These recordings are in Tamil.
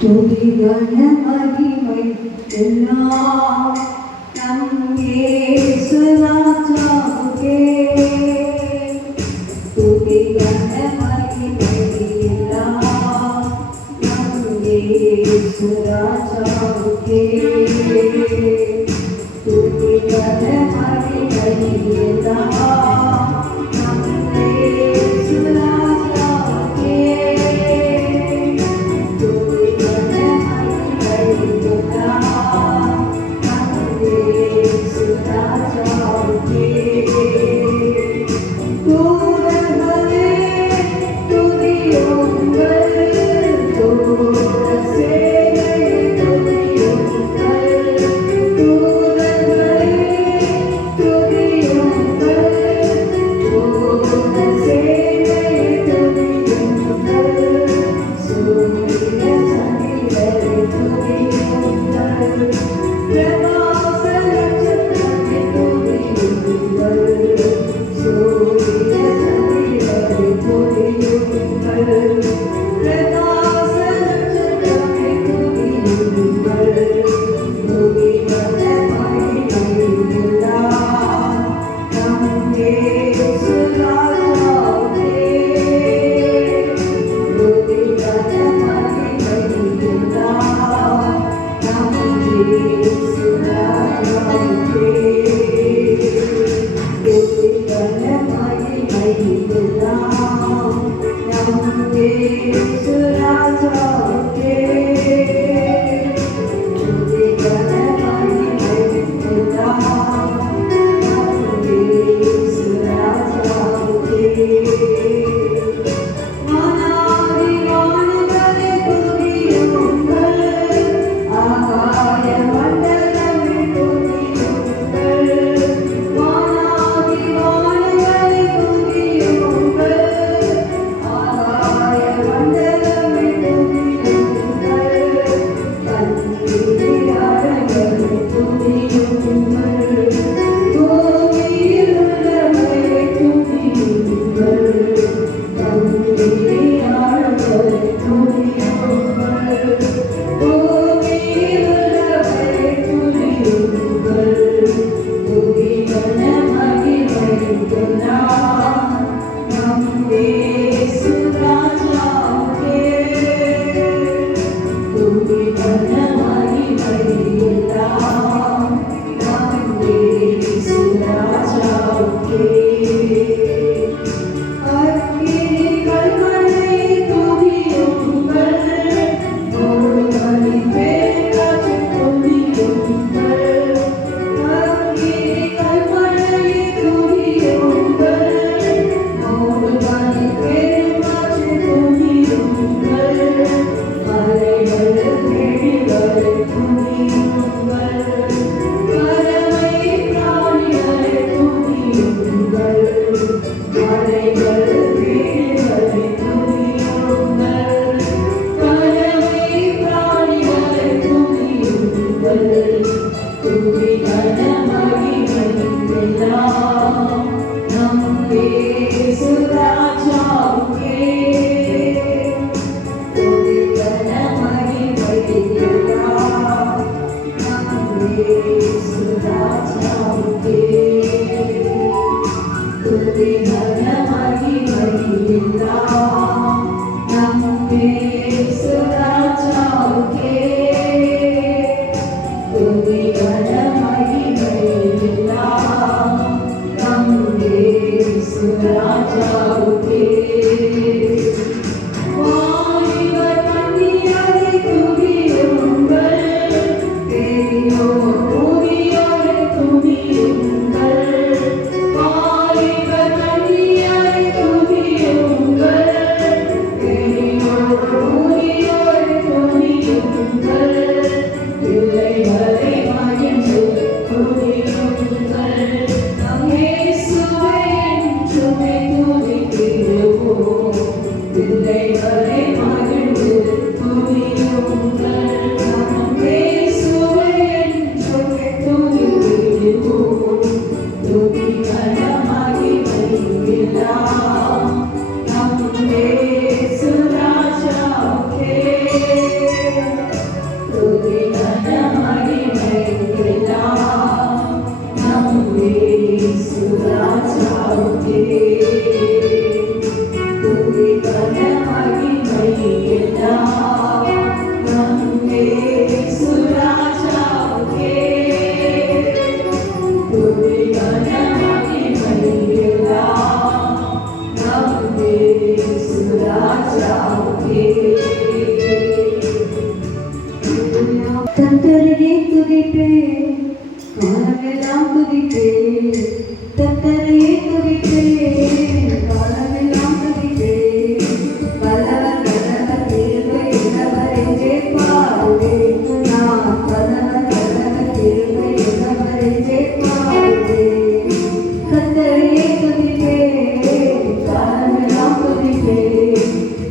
துதிகன மகிமை எல்லாம் நம் இயேசு ராஜாவுக்கே. துதிகன மகிமை எல்லாம் நம் இயேசு ராஜாவுக்கே. துதிகன மகிமை எல்லாம் நம் இயேசு ராஜாவுக்கே. துதிப்பேன், காலமெல்லாம் துதிப்பேன், கர்த்தரையே துதிப்பேன், காலமெல்லாம் துதிப்பேன். வல்லவர் வல்லவர் கிருபை உள்ளவர் என்றே பாடுவேன். நான் வல்லவர் வல்லவர் கிருபை உள்ளவர் என்றே பாடுவேன். கர்த்தரையே துதிப்பேன், காலமெல்லாம் துதிப்பேன்,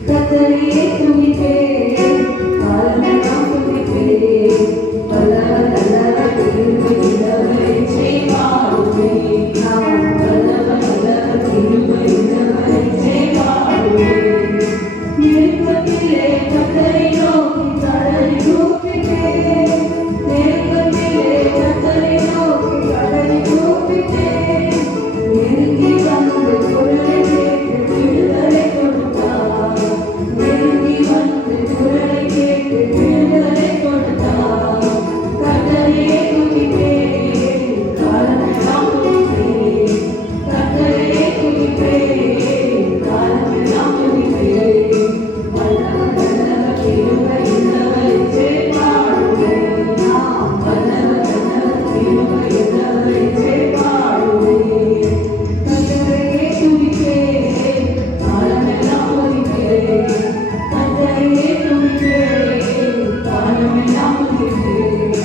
கர்த்தரையே துதிப்பேன், காலமெல்லாம் துதிப்பேன். வல்லவர் வல்லவர் கிருபை உள்ளவர் என்றே பாடுவேன். நான் வல்லவர் வல்லவர் கிருபை உள்ளவர் என்றே பாடுவேன். நெருக்கத்திலே கர்த்தரை நோக்கி கடலை கூப்பிட்டேன். நெருக்கத்திலே கர்த்தரை நோக்கி கடலை கூப்பிட்டேன். நெருங்கி வந்து குரலை கேட்டு விடுதலை கொடுத்தார். நெருங்கி வந்து குரலை கேட்டு விடுதலை கொடுத்தார். கர்த்தரையே துதிப்பேன், காலமெல்லாம் துதிப்பேன், கர்த்தரையே துதிப்பேன், காலமெல்லாம் துதிப்பேன். வல்லவர் வல்லவர் கிருபை உள்ளவர் என்றே பாடுவேன். நான் வல்லவர் வல்லவர் கிருபை உள்ளவர் என்றே பாடுவேன். கர்த்தரையே துதிப்பேன், காலமெல்லாம் துதிப்பேன், கர்த்தரையே துதிப்பேன், காலமெல்லாம் துதிப்பேன்.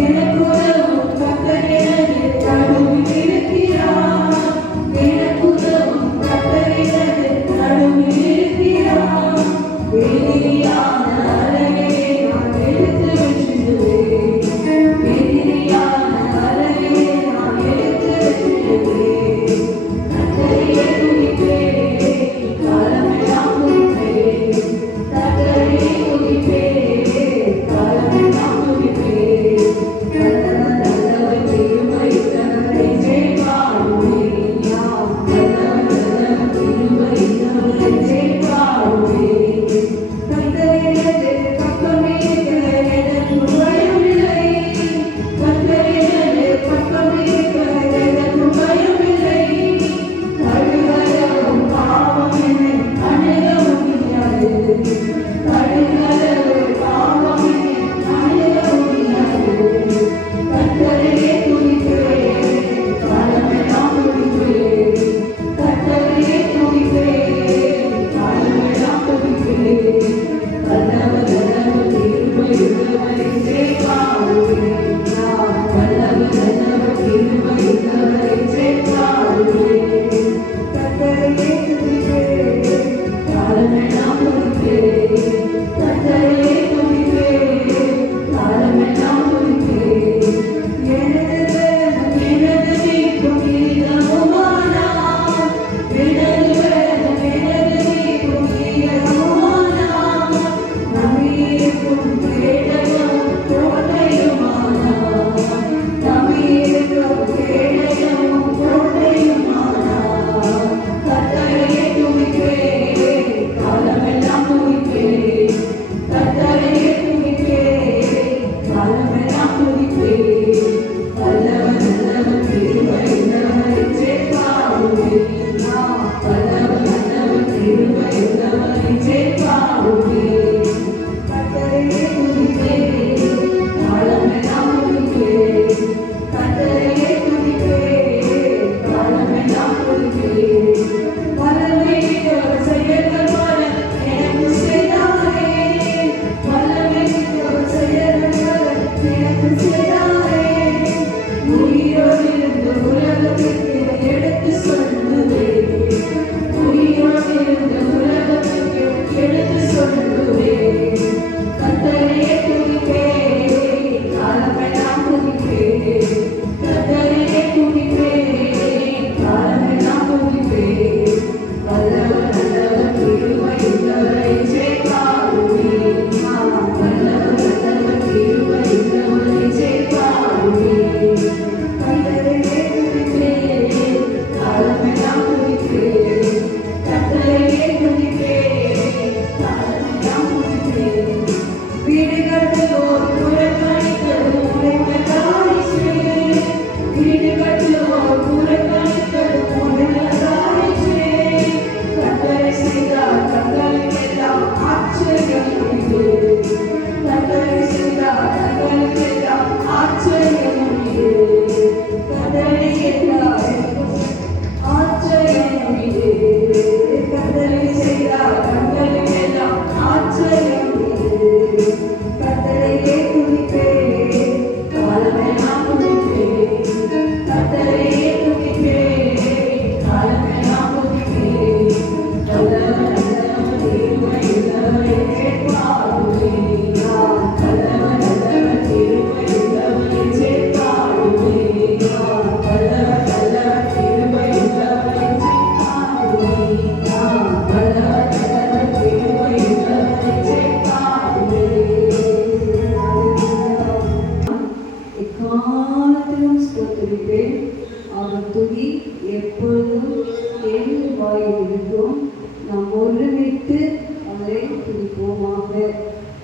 எனக்கு உதவும் கர்த்தர் எனது நடுவில் இருக்கிறார். எனக்கு உதவும் கர்த்தர் எனது நடுவில் இருக்கிறார். எதிரியான அழகை நான் எடுத்து விட்டுடுவேன். எதிரியான அழகை நான் எடுத்து விட்டுடுவேன். கர்த்தரையே துதிப்பேன், காலமெல்லாம் துதிப்பேன், கர்த்தரையே துதிப்பேன், காலமெல்லாம் துதிப்பேன். வல்லவர் வல்லவர் கிருபை உள்ளவர் என்றே பாடுவேன். நான் வல்லவர் வல்லவர் கிருபை உள்ளவர் என்றே பாடுவேன். கர்த்தர் எனது பக்கம் இருக்கிற எனக்கு பயமில்லை. கர்த்தர் எனது பக்கம் இருக்கிற எனக்கு பயமில்லை. கடுகளவும் பாவம் என்னை அணுக முடியாது. கடுகளவு பாவம் என்னை அணுக முடியாது. கர்த்தரையே துதிப்பேன், காலமெல்லாம் துதிப்பேன், கர்த்தரையே துதிப்பேன், காலமெல்லாம் துதிப்பேன். வல்லவர் வல்லவர் கிருபை உள்ளவர் என்றே பாடுவேன். நான் வல்லவர் வல்லவர் கிருபை உள்ளவர் என்றே பாடுவேன். கர்த்தரையே துதிப்பேன், காலமெல்லாம் துதிப்பேன், கர்த்தரையே துதிப்பேன், காலமெல்லாம் துதிப்பேன். எனது பலனும் எனது மீட்பும் நீரவுமானார். எனது பலனும் எனது மீட்பும் நீரவுமானார். நம்பியிருக்கும் கேடயமும் கோட்டையுமானார். நம்பியிருக்கும் கேடயமும் கோட்டையுமானார். கர்த்தரையே துதிப்பேன், காலமெல்லாம் துதிப்பேன், கர்த்தரையே துதிப்பேன், காலமெல்லாம் துதிப்பேன். வல்லவர் வல்லவர் கிருபை உள்ளவர் என்றே பாடுவேன். நான் வல்லவர் வல்லவர் கிருபை உள்ளவர் என்றே பாடுவேன். கர்த்தரையே துதிப்பேன், காலமெல்லாம் துதிப்பேன், கர்த்தரையே துதிப்பேன், காலமெல்லாம் துதிப்பேன். வல்லமைமிக்கவர் செயல்கள் பல எனக்கு செய்தாரே. வல்லமைமிக்கவர் செயல்கள் பல எனக்கு செய்தாரே. உயிரோடிருந்து உலகத்திற்கு எடுத்து சொல்லுவேன். உயிரோடிருந்து உலகத்திற்கு எடுத்து சொல்லுவேன். கர்த்தரையே துதிப்பேன், காலமெல்லாம் துதிப்பேன், கர்த்தரையே துதிப்பேன், காலமெல்லாம் துதிப்பேன். வல்லவர் வல்லவர் கிருபை உள்ளவர் என்றே பாடுவேன். நான் வல்லவர் வல்லவர் கிருபை உள்ளவர் என்றே பாடுவேன். கர்த்தரையே துதிப்பேன், காலமெல்லாம் துதிப்பேன், கர்த்தரையே துதிப்பேன், காலமெல்லாம் துதிப்பேன். வீடு கட்டுவோர் புறக்கணித்தது உரைத்ததாயிற்றே. வீடு கட்டுவோர் புறக்கணித்தது உரைத்ததாயிற்றே. கர்த்தரை செய்தார் கர்த்தருக்கெல்லாம் ஆச்சரியம் உண்டு. கர்த்தரை செய்தார் கர்த்தருக்கெல்லாம் ஆச்சரியம்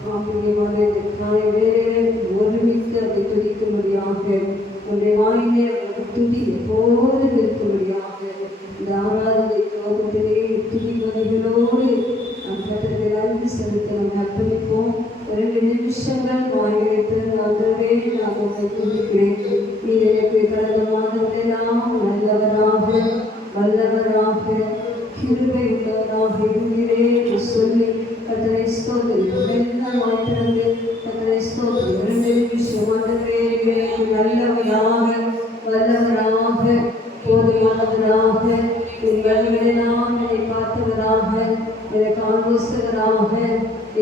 பிரியமான இந்த காலை வேளையிலே ஒருமித்து அதை துதிக்கும்படியாக உன்னுடைய வாயிலே ஒரு துதி எப்போதும் இருக்கும்படியாக இந்த ஆராதனை லோகத்திலே துதி வகைகளோடு நம் கர்த்தருக்கு நன்றி செலுத்த நம்மை அர்ப்பணிப்போம். 2 நிமிஷங்கள் வாயிலை திறந்து ஆண்டவரே நான் உம்மை துதிக்கிறேன். நீர் எனக்கு கடந்த மாதங்களெல்லாம் நல்லவராக வல்லவராக கிருபை உள்ளவராக இருந்தீரே என்று சொல்லி கர்த்தரை ஸ்தோத்திரிக்கிறோம். எல்லாம் வாய் திறந்து கர்த்தரை ஸ்தோத்திரிக்கிறோம். 2 நிமிஷம் ஆண்டவரே எனக்கு நல்லவராக வல்லவராக போதுமானவராக என் வழிகளெல்லாம் என்னை காத்தவராக எனக்கு ஆலோசகராக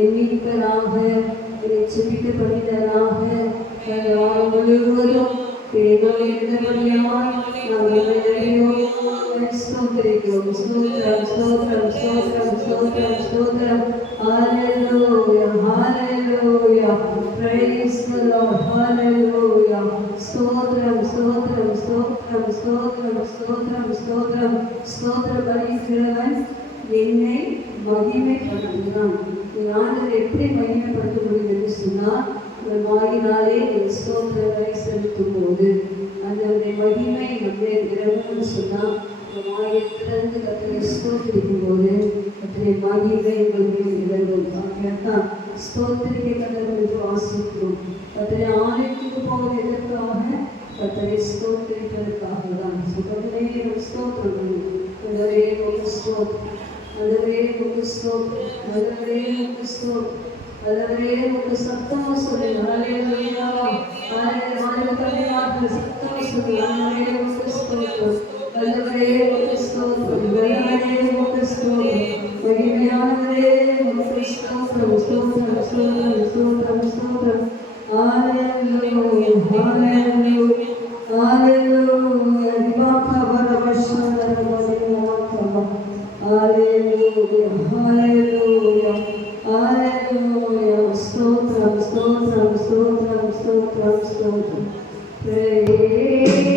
என் மீட்பராக என்னை செபிக்க பண்ணினராக என் வாரம் முழுவதும் ஸ்தோத்திரிக்கிறோம். ஸ்தோத்திரம் ஸ்தோத்திரம் ஸ்தோத்திரம் ஸ்தோத்திரம் ஸ்தோத்திரம். Hallelujah, hallelujah. Praise the Lord. Hallelujah. ஸ்தோத்திரம் ஸ்தோத்திரம் ஸ்தோத்திரம் ஸ்தோத்திரம் ஸ்தோத்திரம் ஸ்தோத்திரம். ஸ்தோத்திரம் அளிக்கிறவன் என்னை மகிமைப்படுத்துகிறான். ஆண்டவர் எப்படி மகிமைப்படுத்த முடியும் என்று சொன்னால் ஒரு வாயினாலே ஸ்தோத்திரங்களை செலுத்தும் போது அந்த மகிமை நம்முடைய நிறவுன்னு சொன்னால் இந்த வாயை திறந்து கர்த்தரை ஸ்தோத்திரிக்கும் போது கர்த்தரை மகிமை எங்களுடைய நிறவும் அப்படின்தான் ஸ்தோத்திரிக்க கர்த்தருக்கு வாசிக்கிறோம். கர்த்தரை ஆலயத்துக்கு போவது எதற்காக? கர்த்தரை ஸ்தோத்திரிப்பதற்காக தான். கர்த்தரே ஸ்தோத்திரம் கர்த்தரே ஒரு ஸ்தோத்திரம் அதுவே ஒரு ஸ்தோத்திரம் அதுவே ஒரு ஸ்தோத்திரம் அதுவே ஒரு சத்தமா சொல்லு. ஹல்லேலூயா ஹல்லேலூயா சத்தமா சொல்லு. அதுவே ஒரு ஸ்தோத்திரம் அதுவே ஒரு ஸ்தோத்திரம் அதுவே ஒரு ஸ்தோத்திரம் மகிமையானவரே ஒரு ஸ்தோத்திரம் ஸ்தோத்திரம் ஸ்தோத்திரம் ஸ்தோத்திரம் ஸ்தோத்திரம். ஹல்லேலூயா ஹல்லேலூயா ஹல்லேலூயா திவாகா வரவஷனரவதினமா Hallelujah, hallelujah, hallelujah. Stotram, stotram, stotram, stotram, stotram. Pray,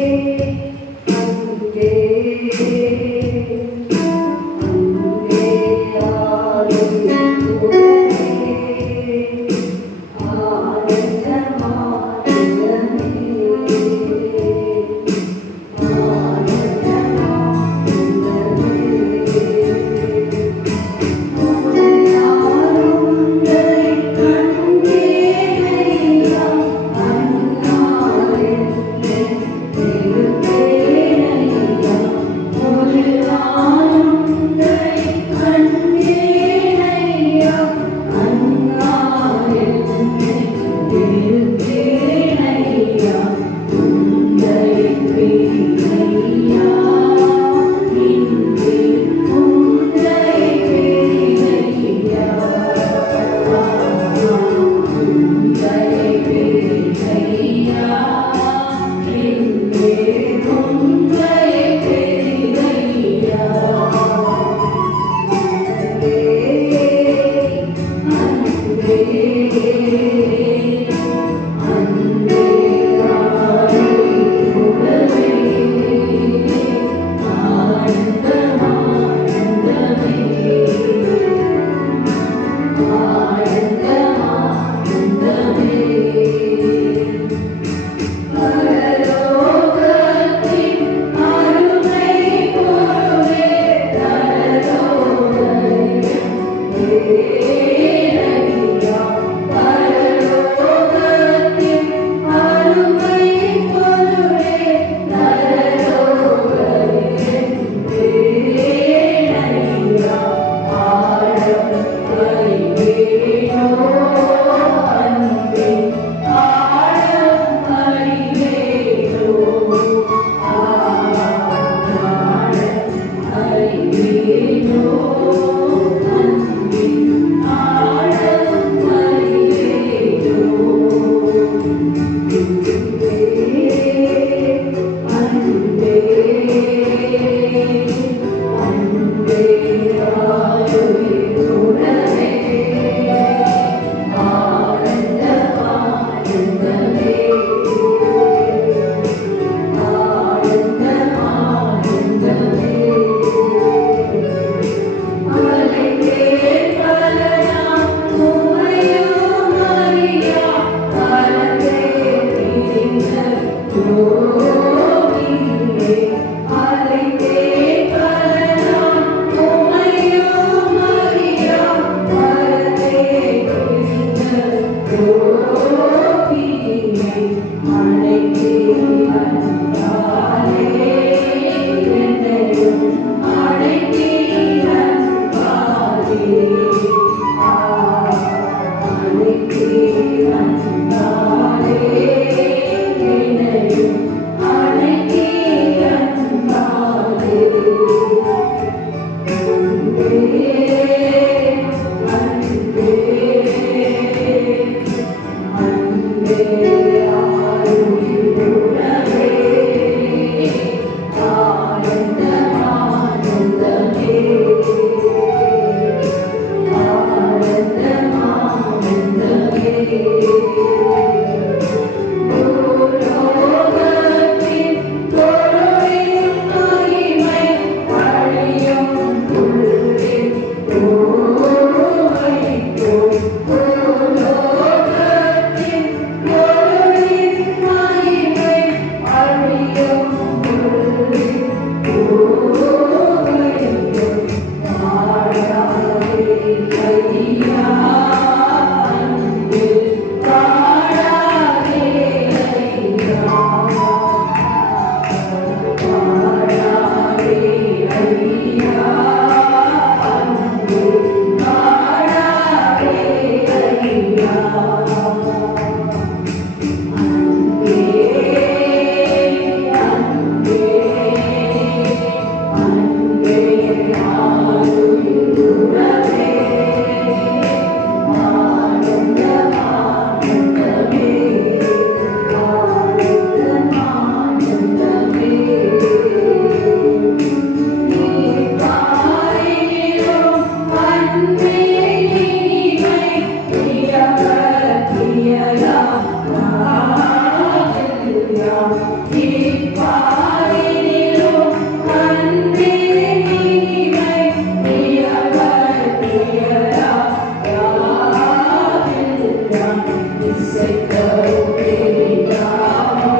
இசைக்கவும் எளிதாமோ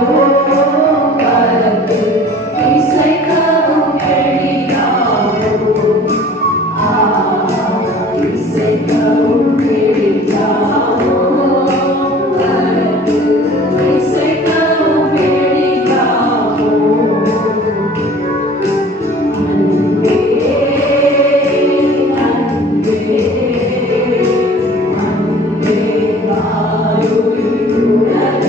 கரத்து இசைக்கவும் எளிதாமோ இசைக்கவும் எளிதாமோ கரத்து இசைக்கவும் எளிதாமோ அன்பே அன்பே அன்பே வாருயிர் உலக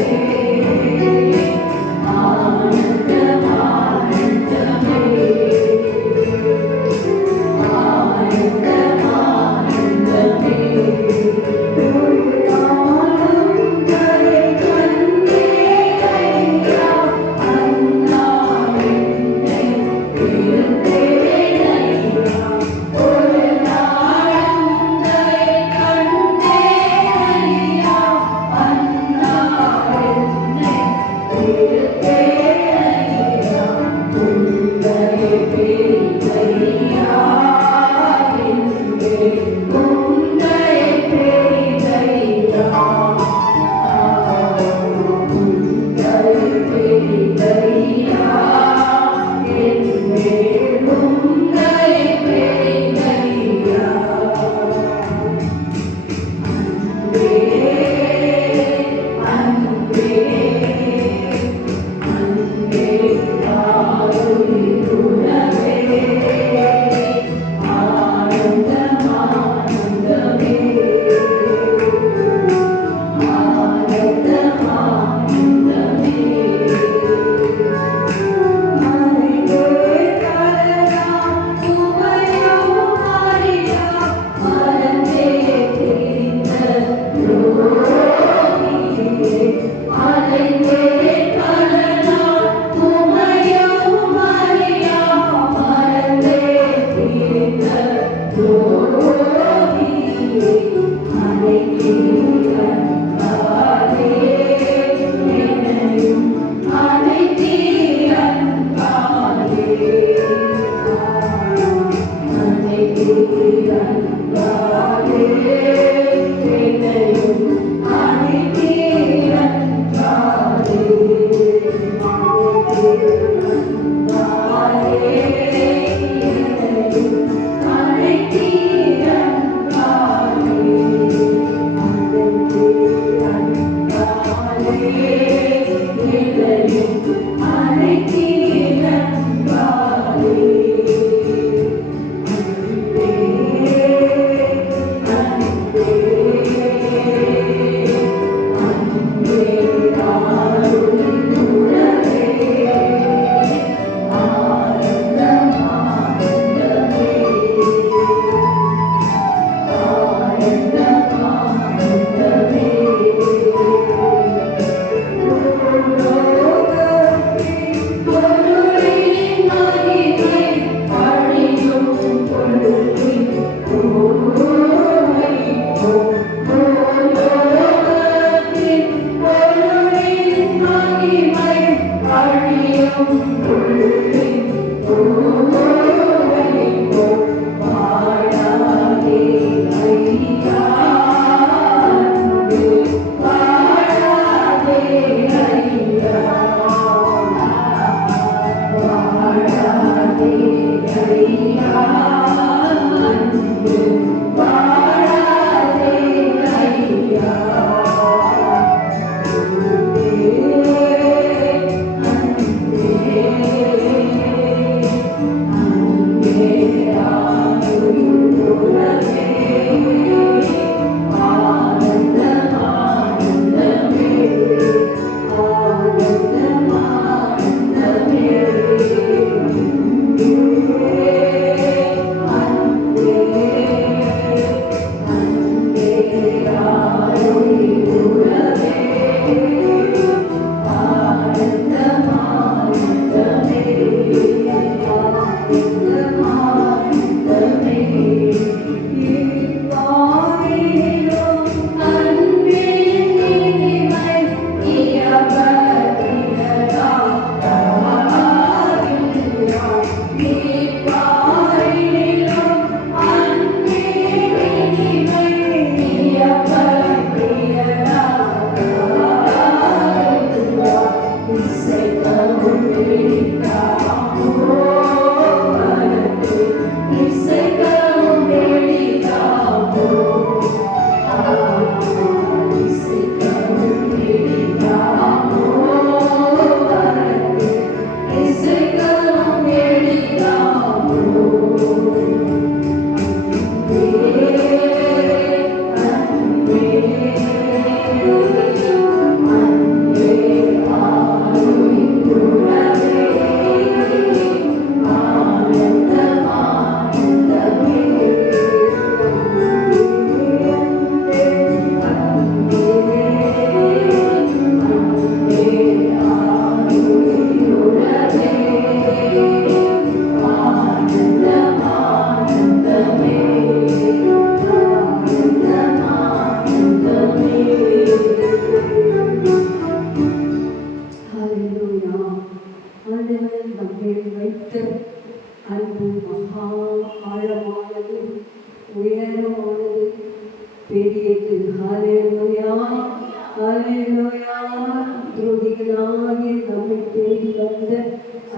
வந்த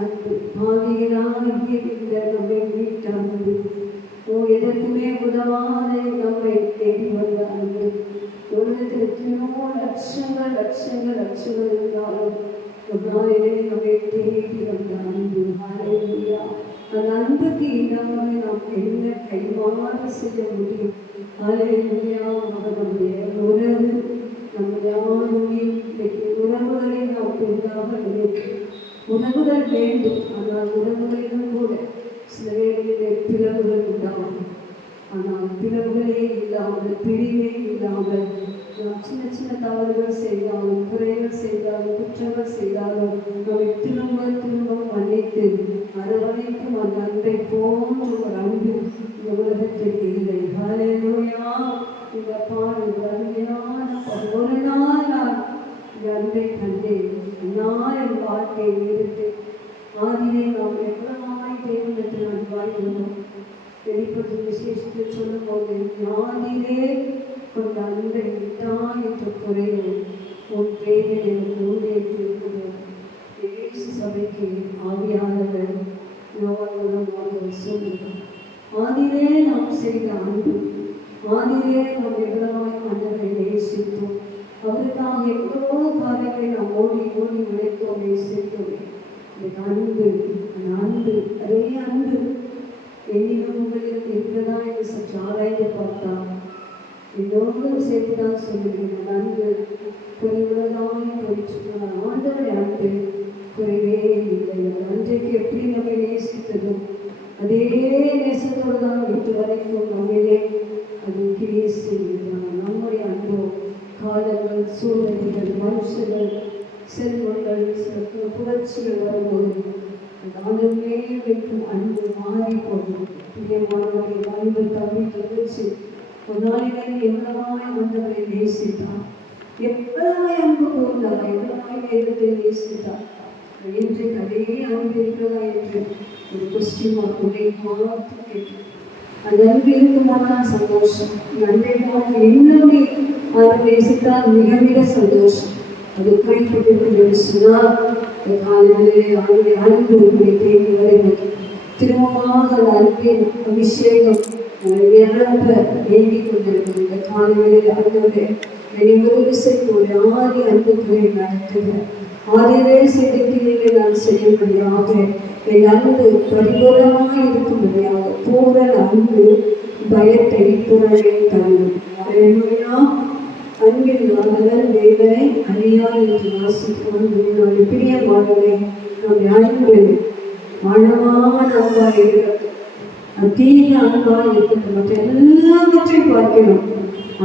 அன்பு, பாவிகளாகியிருந்த நம்மை மீட்ட அன்பு, எதற்குமே உதவாத நம்மை தேடி வந்த அன்பு. உலகத்தில் எத்தனையோ லட்சங்கள் லட்சங்கள் லட்சங்கள் இருந்தாலும் ஒரு நாளிலே நம்மை தேடி வந்த அன்பு. ஹல்லேலூயா. அந்த அன்புக்கு இல்லாமல் நாம் என்ன கைமாறு செய்ய முடியும்? ஹல்லேலூயா. நம்முடைய உறவு நம்ம யாருமே இன்றைக்கு உறவுகளை நாம் பெரிதாக நினைக்கிறோம். உறவுகள் வேண்டும், ஆனால் உறவுகளிலும் கூட சில வேளையிலே பிளவுகள் உண்டாகும். ஆனால் பிளவுகளே இல்லாமல், பிரிவே இல்லாமல், நாம் சின்ன சின்ன தவறுகள் செய்தாலும், குறைகள் செய்தாலும், குற்றங்கள் செய்தாலும் நம்மை திரும்ப திரும்ப மன்னித்து அரவணைக்கும் அந்த அன்பை போன்ற ஒரு அன்பு இந்த உலகத்தில் இல்லை. ஹல்லேலூயா. இந்த பாடல் அருமையான ஒரு நாள் நான் இந்த அன்பை கண்டேன். நான் என் வாழ்க்கையை நிறுத்து ஆதியை நாம் எவ்வளவாய் தேவனத்தில் அன்பாய் இருந்தோம். வெளிப்பட்ட விசேஷத்தில் சொல்லும் போது ஆதியிலே கொண்ட அன்பை விட்டாயற்ற குறையும் உன் பேரில் எனக்கு ஊழியத்திருக்கிறோம். இயேசு சபைக்கு ஆவியானவர் யோவான் மூலமாக சொல்லுகிறார். ஆதியிலே நாம் செய்த அன்பு, ஆதியிலே நாம் எவ்வளவாய் மன்னரை நேசித்தோம், அவருக்காக எவ்வளோ காரியங்களை நாம் ஓடி ஓடி உழைத்தோமே செய்தோமே. இந்த அன்பு, அந்த அன்பு, அதே அன்பு என்னிடம் உங்களிடம் இருக்கிறதா என்று சற்று ஆராய்ந்து பார்த்தா என்னோடு சேர்த்து தான் சொல்லுகிறேன். அந்த அன்பு குறைவுள்ளதாய் போயிட்டு ஆண்டவரை அன்பு குறைவே இல்லை. அந்த அன்றைக்கு எப்படி நம்மை நேசித்ததும் அதே நேசத்தோடு தான் விட்டு வரைக்கும் நம்மளே அது கிரியை செய்கிறான். நம்முடைய அன்போ காலங்கள், சூழ்நிலைகள், மனுஷர்கள், செல்வங்கள், புரட்சிகள் வரும்போது அந்த ஆண்டவரே வைக்கும் அன்பு மாறி போகும். பிரியமானவர்கள், அன்பு தம்பி தங்கச்சி ஒரு நாளிலே எவ்வளவாய் ஆண்டவரை நேசித்தார், எவ்வளவாய் அன்பு கூர்ந்தார், எவ்வளவாய் தெய்வத்தை நேசித்தார். இன்றைக்கு அதே அன்பு இருக்கிறதா என்று ஒரு கொஸ்டின் மார்க்குள்ளே பார்த்து கேட்டேன். அந்த அன்பு இருக்குமானால் சந்தோஷம். அன்பை போல இன்னொரு அதை நேசித்தால் மிக மிக சந்தோஷம். அது குறைப்பட்டிருக்கிறது சொன்னால் காலையிலே அவருடைய அன்பு உங்களை தேடி வருகிறது. திரும்பமாக அந்த அன்பின் அபிஷேகம் நிரம்ப வேண்டிக் கொண்டிருக்கிறது. இந்த காலையிலே ஆண்டவரே என்னை ஒரு விசை போல ஆதி அன்புகளை நடத்துக. ஆதியிலே செய்திருக்கிறீர்களே நான் செய்யும்படியாக என் அன்பு பரிபூரணமாக இருக்கும்படியாக பூரண அன்பு பயத்தை புறவே தரும். அன்பின் நாங்கள் தேவனை அழியாய் என்று வாசிக்கிறோம். பிரியமானவரே, நம்முடைய அன்பு ஆழமான அன்பாய் இருக்கிறது, அதீத அன்பாய் இருக்கிறது. மற்ற எல்லாவற்றையும் பார்க்கிறோம்.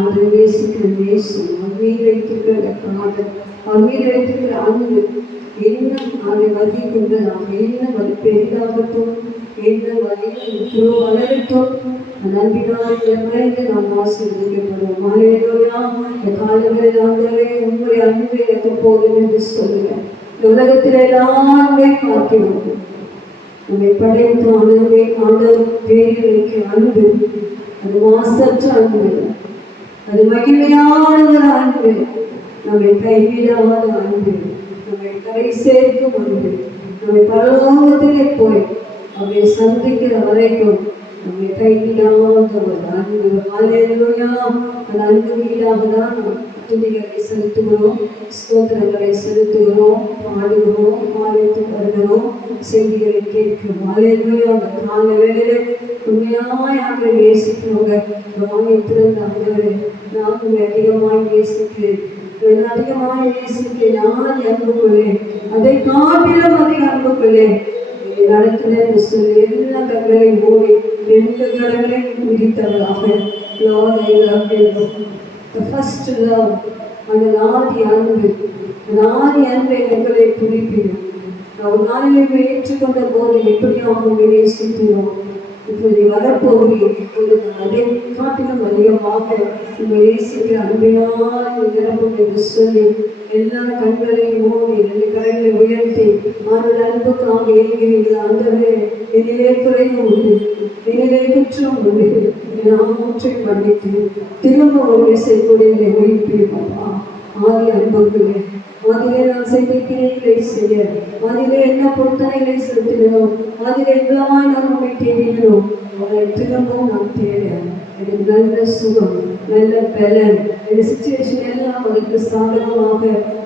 அதை நேசிக்கிற நேசம், அம்மீது வைத்திருக்கிற காதல், அம்மீது வைத்திருக்கிற அன்பு இன்னும் அதை வதிக்கின்றதாக, இன்னும் அது பெரிதாகட்டும், இன்னும் வலியும் வளரட்டும். அந்த அன்பினால் விரைந்து நாம் ஆசீர்வதிக்கப்படுவோம். ஹல்லேலூயா. இந்த காலங்களில் ஆண்டவரே உங்களுடைய அன்பு எனக்கு போதும் என்று சொல்லுவேன். இந்த உலகத்தில் எல்லாமே பார்க்கிறோம். நம்மை படைத்த ஆண்டவரே, ஆண்டவர் பேரில் வைக்கிற அன்பு அது மாசற்ற அன்பு, அது மகிமையான ஒரு அன்பு, நம்மை கைவிடாத அன்பு, நம்மை கரை சேர்க்கும் அன்பு, நம்மை பரலோகத்திலே போய் அவரை சந்திக்கிற வரைக்கும் நம்மை கைவிடாத ஒரு அன்பு. ஹல்லேலூயா. அந்த அன்புக்கு ஈடாக தான் துதிகளை செலுத்துகிறோம், ஸ்தோத்திரங்களை செலுத்துகிறோம், பாடுகிறோம், பாடித்து வருகிறோம், செய்திகளை கேட்கிறோம். ஹல்லேலூயா. அந்த கால வேளையிலே உண்மையாய் அவரை நேசிக்கிறவங்க வாங்கித்திருந்த ஆண்டவரே, நான் உங்களை அதிகமாய் நேசிக்கிறேன், அதிகமாய் நேசிக்கிறேன், நான் அன்புக்குள்ளேன், அதை காட்டிலும் அதிக அன்புக்குள்ளேன் நடத்துகிறேன் சொல்லி எல்லா கண்களையும் மூடி ரெண்டு கடங்களையும் விரித்தவர்களாக அந்த ஆதி அன்பு, அந்த ஆதி அன்பை எங்களை குறிப்பிடும். ஒரு நாளில் ஏற்றுக்கொண்ட போது எப்படியாக நேசிக்கிறோம். இப்போது வரப்போகிறேன், இப்போது நான் அதை காட்டிலும் அதிகமாக உங்கள் நேசிக்கிற அன்பினால் நிரப்பும் என்று சொல்லி எல்லா கண்களையும் மூடி ரெண்டு கரைகளை உயர்த்தி அவர்கள் அன்புக்காக ஏற்கிறீர்கள். ஆண்டவரே, என்னிலே குறைவு உண்டு, என்னிலே குற்றம் உண்டு, எல்லாவற்றை மன்னித்து திரும்ப ஒரு இசை கூட என்னை ஒழிப்பீர்களா. ஆதி அன்புகளே, அதிலே நான் செய்த கிரியைகளை செய்ய, அதிலே என்ன பொருத்தனைகளை செலுத்தினோம், அதிலே எவ்வளவாய் நான் நம்மை தேடினோம், அவரை திரும்பவும் நான் தேட எனக்கு நல்ல சுகம், நல்ல பலன், இந்த சிச்சுவேஷன் எல்லாம் அவருக்கு சாதகமாக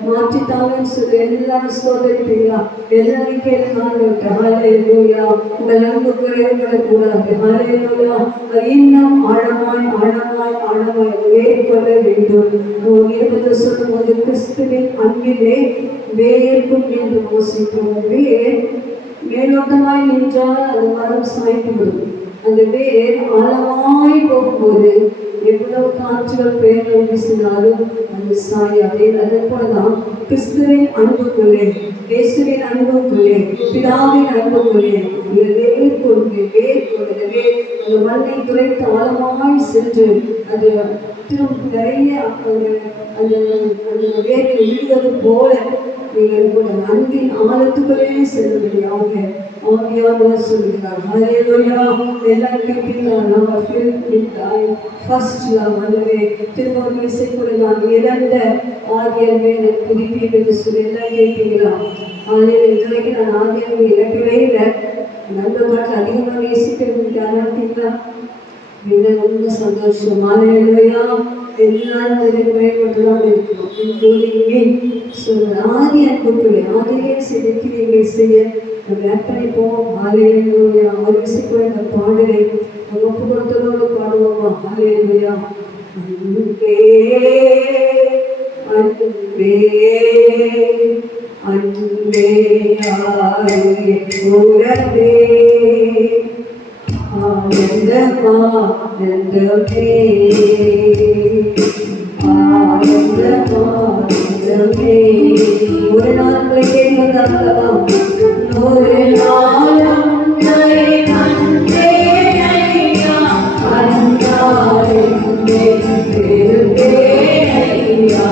மாற்றித்தாங்கன்னு சொல்லி எல்லாரும் சோதரிப்பீங்களா? எல்லாரும் கேட்கலாம். ஹல்லேலூயா. உங்கள் அன்பு குறைவுவிடக்கூடாது. ஹல்லேலூயா. இன்னும் ஆழமாய் ஆழமாய் ஆழமாய் வேர்கொள்ள வேண்டும். 20 சொல்லும்போது கிறிஸ்துவின் அன்பிலே வேர்க்கும் என்று யோசிக்கிறோம். வேர் மேலோட்டமாய் நின்றால் அது மரம் சாய்ந்துவிடும். அந்த வேர் ஆழமாய் போகும்போது எவ்வளவு காற்றுகள் பெயர்கள் வீசினாலும் அது சாயாது. அதன் போலதான் கிறிஸ்துவின் அன்புக்குள்ளே, இயேசுவின் அன்புக்குள்ளே, பிதாவின் அன்புக்குள்ளே வேர் கொள்கை அந்த மண்ணை துளைத்து ஆழமாய் சென்று அது திரும்ப நிறைய அந்த வேரை இழுவது போல நீங்கள் அன்பின் ஆழத்துக்குள்ளே செல்லும்படியாக ஆவியானவர் சொல்கிறார். ஹல்லேலூயா. எல்லாரும் கேட்கிறீங்களா? நம்ம ஃபீல் வித் ஃபர்ஸ்ட் லவ். அதுவே திரும்ப இசைக்குள்ள நான் இழந்த ஆதியர் மேல் புதுப்பீடு என்று சொல்லி எல்லாம் கேட்கிறீங்களா? ஆனால் இன்றைக்கு நான் ஆதியர் இழக்கவே இல்லை. நல்ல பாட்டு அதிகமாக நேசிக்கிறது யாராட்டீங்களா? ரொம்ப சந்தோஷம். ஹல்லேலூயா. எல்லாரும் குறைபட்டுதான் இருக்கிறோம். ஆதி அன்புக்குள்ளே ஆதியே செய்தியை செய்ய அர்ப்பணிப்போம். ஹல்லேலூயா. ஒரு விசைக்குள்ள இந்த பாடலை ஒப்பு கொடுத்ததோடு பாடுவோமா? ஹல்லேலூயா. அன்பே அன்பே அன்பே ஆயே உறவே ஆனந்தமா ஆனந்தமே ஆனந்தமா ஆனந்தமே. ஒரு நாள் கேட்கலாம், ஒரு நாளும் அன்பே ஐயா அன்பாரே பெருவே ஐயா.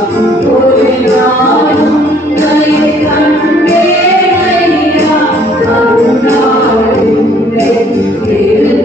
ஒரு நாளும் அன்பே ஐயா அன்பாரே பெருவே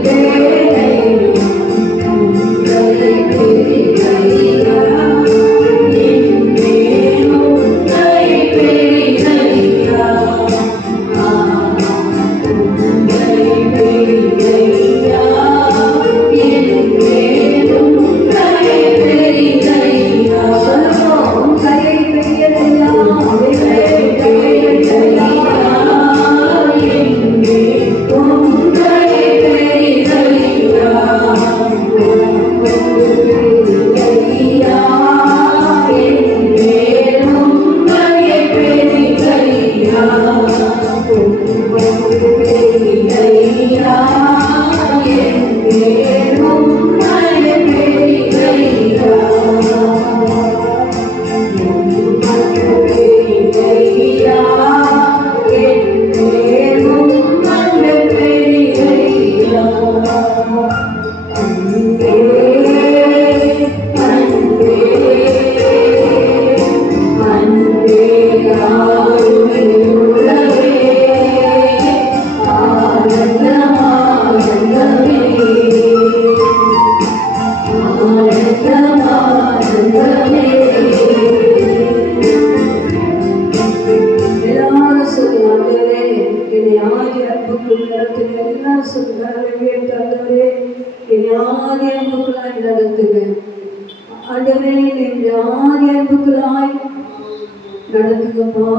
நடத்துங்கப்பா.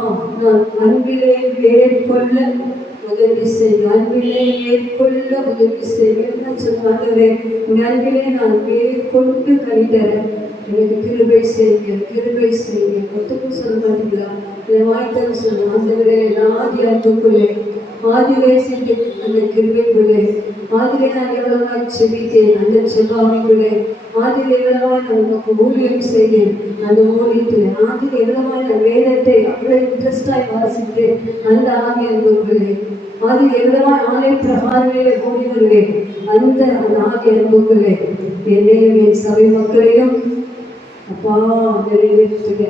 நான் அன்பிலே மேற்கொள்ள உதவி செய்ய, அன்பிலே மேற்கொள்ள உதவி செய்ய சொன்னாங்களே. உன் அன்பிலே நான் மேற்கொண்டு கழிதரேன். எனக்கு கிருபை செய்ய கிருபை செய்ய ஒத்துக்கும் சொல்ல மாட்டீங்களா? என் வாய்த்தல் சொல்ல ஆண்டவரே. ஆதி அன்புக்குள்ளே ஆதிலே செஞ்சு அந்த கிருபைக்குள்ளே ஆதிலே நான் எவ்வளவாய் செபித்தேன். அந்த செபாவிக்குள்ளே ஆதில் எவ்வளவாய் நான் உனக்கு ஊழியம் செய்தேன். அந்த ஊழியத்தில் ஆதில் எவ்வளவாய் நான் வேதத்தை அவ்வளோ இன்ட்ரெஸ்டாய் வாசித்தேன். அந்த ஆதி அன்புக்குள்ளே ஆதில் எவ்வளவாய் ஆலை பிரகாரங்களே கூடி வருவேன். அந்த ஆதி அன்புக்குள்ளே என்னையும் என் சபை மக்களையும் அப்பா நிறைவேற்றுக.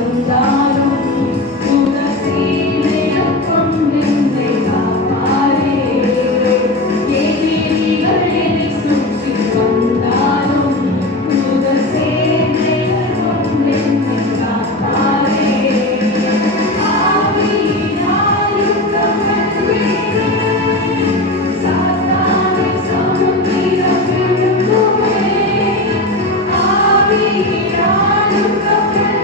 வந்தாலும் உதசீலையை கொண்டென்னை காப்பாரே. எதிரிகள் என்னை சுற்றி வந்தாலும் உதசீலையை கொண்டென்னை காப்பாரே. ஆவியினால் யுத்தமென்வேன், சாத்தானை சமுத்திரம் விழுங்குவேன். ஆவியினால் யுத்தமென்வேன்,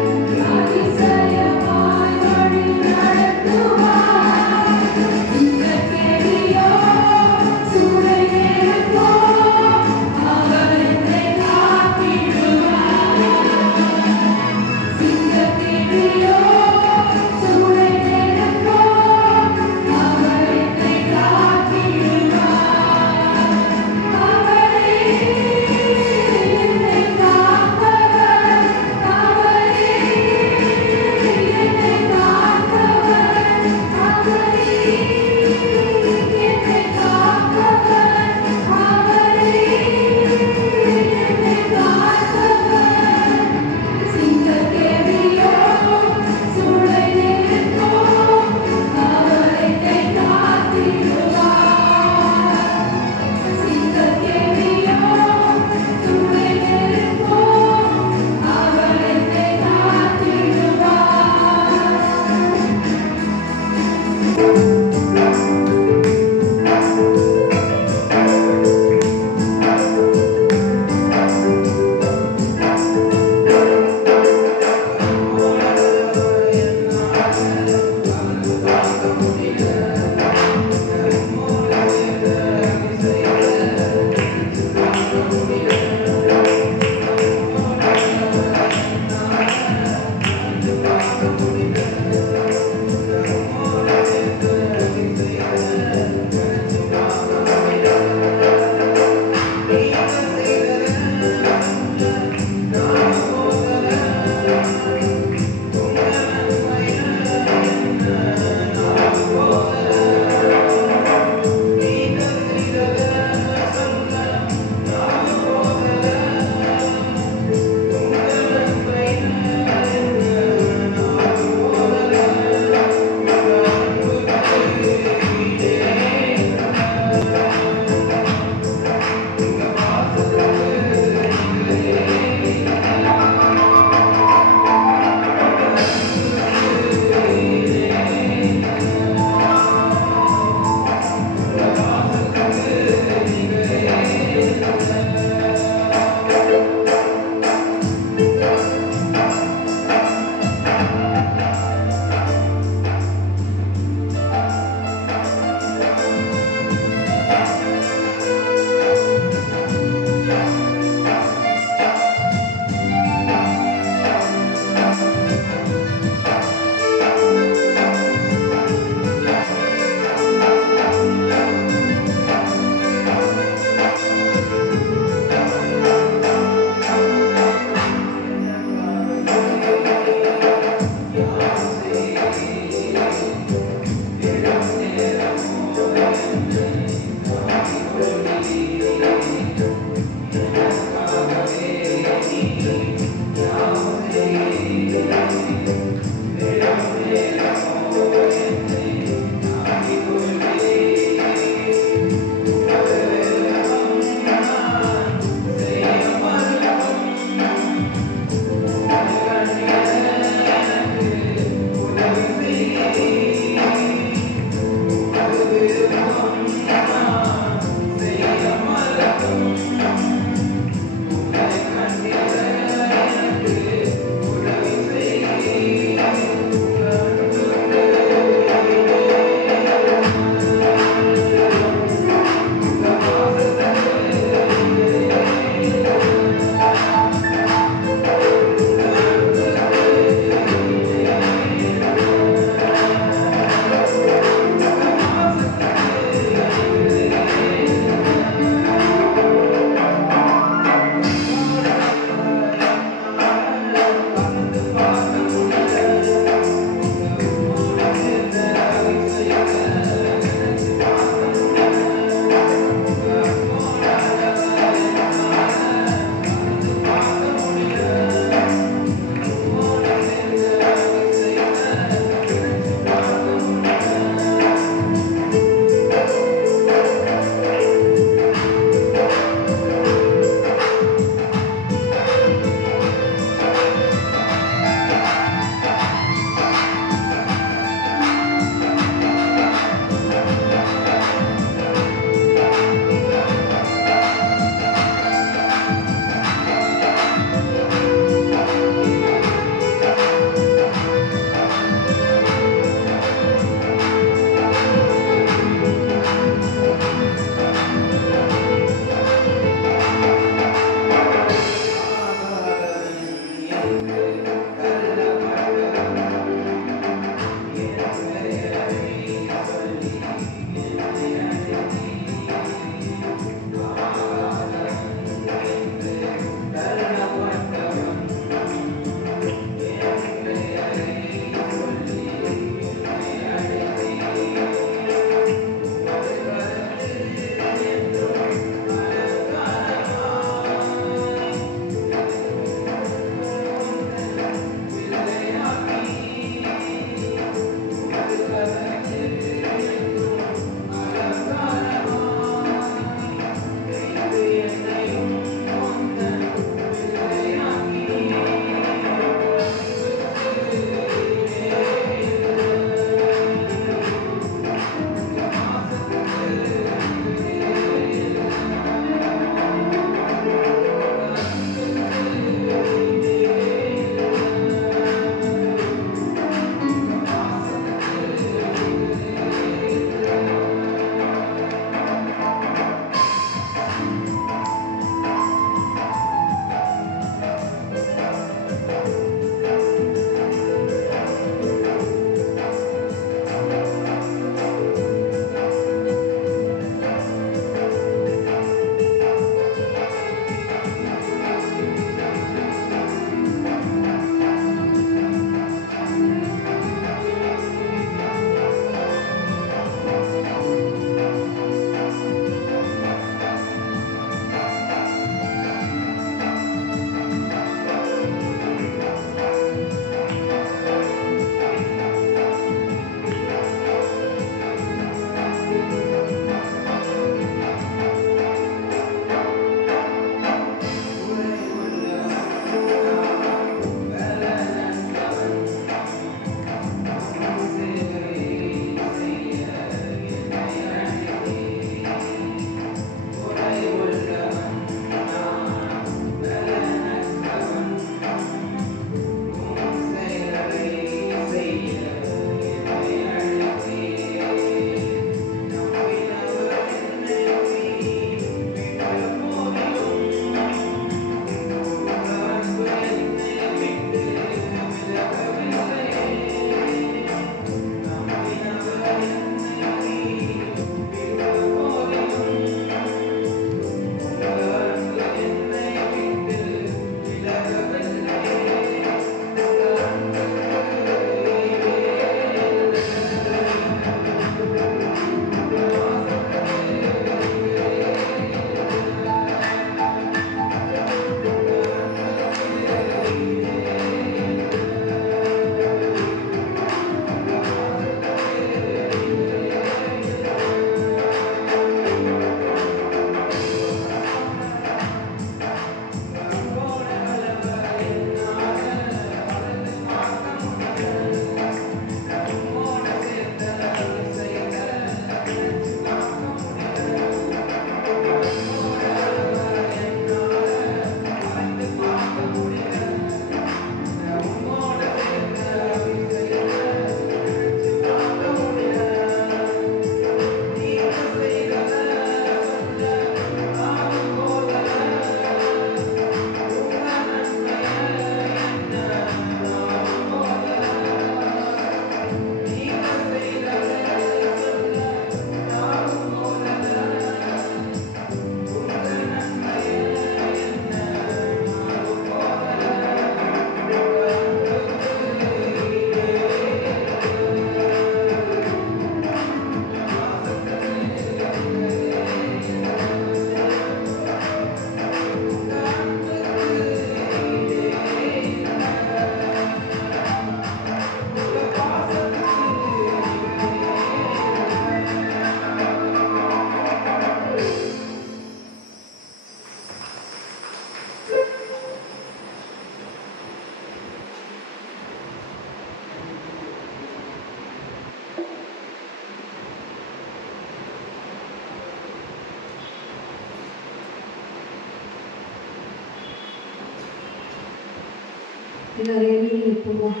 எல்லாரையும் இருப்போம்.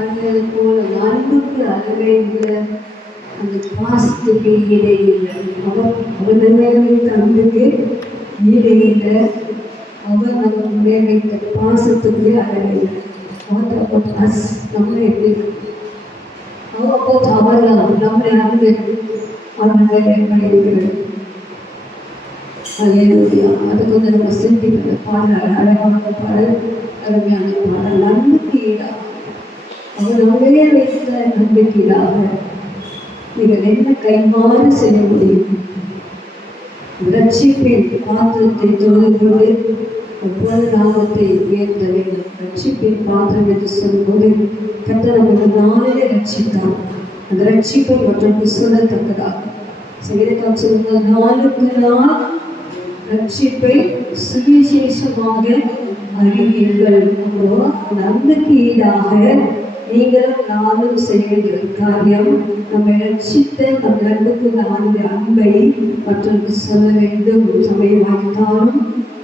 அது போல அன்புக்கு அளவே இல்லை, அந்த பாசத்துக்கு ஈடே இல்லை. அவர் வைத்த அன்புக்கு ஈடே இல்லை. அவர் நம்முடைய வைத்த பாசத்துக்கு அளவே இல்லை. நம்ம எப்படி அவர்கள் நம்முடைய அன்பு அவர்களை இருக்கிறது. அது கொஞ்சம் நம்ம சிந்திக்கிற பாடல், அழகான பாடல், அருமையான பாடல். நம்பிக்கை ஈடாக அவர் நம்மளே வைத்த நம்பிக்கையாக நீங்கள் என்ன கைமாறு செய்ய முடியும்? ரட்சிப்பின் பாத்திரத்தை தொழுது ஒவ்வொரு நாமத்தை உயர்த்த வேண்டும். ரட்சிப்பின் பாத்திரம் என்று சொல்லும்போது கர்த்தர் நமக்கு நாளிலே ரட்சித்தார். அந்த ரட்சிப்பை மற்றவருக்கு சொல்லத்தக்கதாக செய்திருக்கால் சொல்லுங்கள், நாளுக்கு நாள் ரட்சிப்பை சுவிசேஷமாக அறிவீர்கள். நம்பிக்கை ஈடாக நீங்களும் நானும் செய்ய வேண்டிய காரியம், நம்மை ரட்சித்த நம் நண்புக்கு நான்கு அன்பை மற்றவருக்கு சொல்ல வேண்டும். சமயம் வாய்த்தாலும்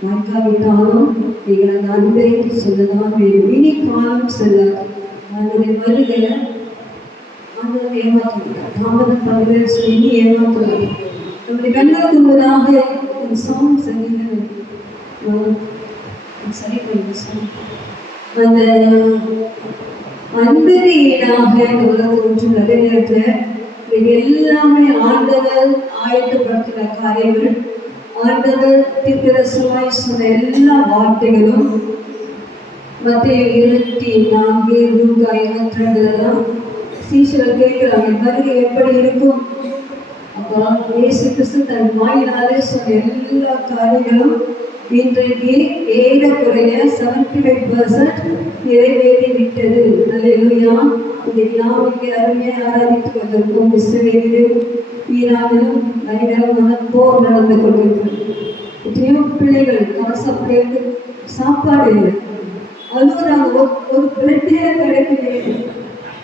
வாய்க்காவிட்டாலும் நீங்கள் அந்த அன்பை சொல்லதான் வேண்டும். இனி காலம் செல்லாது. அதனுடைய வருகை ஆண்டவரை ஏமாற்றுகிறார். தாமதம் பண்ணுகிறேன் சொல்லி இனி ஏமாற்றுகிறார். நம்முடைய கண்களுக்கு முன்பதாக ஒரு சாங் சரி அந்த அன்புக்கு ஈடாக ஒன்றும் அதே நேரத்தில் எல்லாமே ஆண்டவர் ஆயத்தப்படுத்துகிற காரியங்கள், ஆண்டவர் தீர்க்கதரிசியாய் சொன்ன எல்லா வார்த்தைகளும் மத்திய 24 லூக்கா 22 சீஷர்கள் கேட்கிறாங்க, வருகை எப்படி இருக்கும்? அப்போ இயேசு கிறிஸ்து தன் வாயினாலே சொன்ன எல்லா காரியங்களும் இன்றைக்கு ஏறக்குறைய 75% நிறைவேறிவிட்டது. அல்லேலூயா. இதெல்லாம் இங்கே அருமையாக ஆராதித்து கொண்டிருக்கும். இஸ்ரவேலிலும் ஈரானிலும் பயங்கரமான போர் நடந்து கொண்டிருக்கிறது. எத்தனையோ பிள்ளைகள் காசப்படைக்கு சாப்பாடு இல்லை, அழுகுறாங்க, ஒரு பிளட்டே கிடைக்கலையே,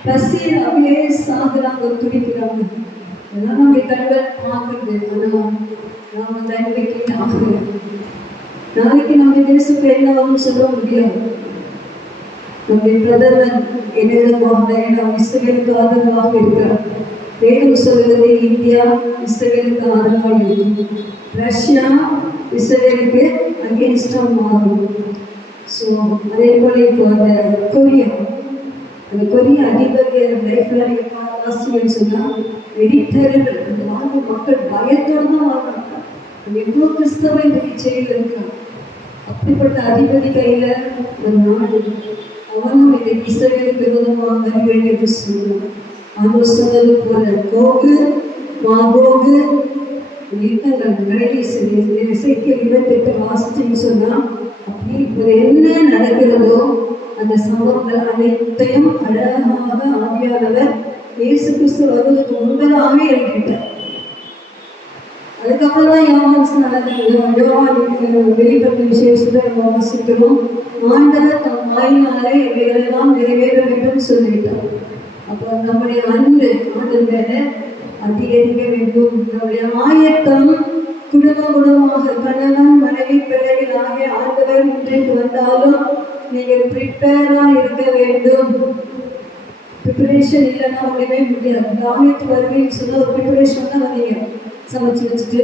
பசியில் அப்படியே சாகுறாங்க, துடிக்கிறாங்க. அதெல்லாம் நம்ம கண்கள் பார்க்குறது. ஆனால் நாம் அந்த நம்பிக்கை ஆகிறோம். நாளைக்கு நம்ம தேசத்துக்கு என்னவாகும் சொல்ல முடியாது. நம்முடைய பிரதமர் என்னிடமாக இஸ்ரவேலுக்கு ஆதரவாக இருக்கிறார். வேகம் சொல்கிறது இந்தியா இஸ்ரவேலுக்கு ஆதரவாக இருக்கும், ரஷ்யா இஸ்ரவேலுக்கு அகேன்ஸ்டாக மாறும். ஸோ அதே போல இப்போ அந்த கொரிய அதிபதிய லைஃப்ல நீங்கள் வாசிங்கன்னு சொன்னால் வெடித்தர்கள் அந்த வாழ்க்கை மக்கள் பயத்தோடு தான் வாழ்றாங்க. எவ்வளோ கிறிஸ்தவ இந்த செய்தியில் இருக்காங்க. அப்படிப்பட்ட அதிபதி கையில் ஒரு நாடு அவனும் இதை இஸ்ரவேலுக்கு விரோதமாக வருவேன் என்று சொல்லுவான். அவர் சொன்னது போல கோகு மாகோகு இசைக்கு 28 வாசிச்சுன்னு சொன்னால் அப்படி இப்போ என்ன நடக்கிறதோ அந்த சம்பவங்கள் அனைத்தையும் அழகாக ஆவியானவர் இயேசு கிறிஸ்து வருவதற்கு முன்பதாகவே எழுதிட்டார். அதுக்கப்புறம் தான் வெளிப்பட்ட விசேஷத்தை நம்ம வாசிக்கிறோம். ஆண்டவர் தம் வாயினாலே இவைகளெல்லாம் நிறைவேற வேண்டும் சொல்லிட்டார். அப்போ நம்முடைய அன்பு ஆண்டவரை அதிகரிக்க வேண்டும். நம்முடைய ஆயத்தம் குடும்பமாக கணவன் மனைவி பிள்ளைகள் ஆகிய ஆண்டவர் இன்றைக்கு வந்தாலும் நீங்கள் ப்ரிப்பேராக இருக்க வேண்டும். ப்ரிப்பரேஷன் இல்லைன்னா ஒன்றுமே முடியாது. ஆயத்து வருவீங்கன்னு சொன்னால் ஒரு ப்ரிப்பரேஷன் தான் வந்தீங்க. சமைச்சு வச்சுட்டு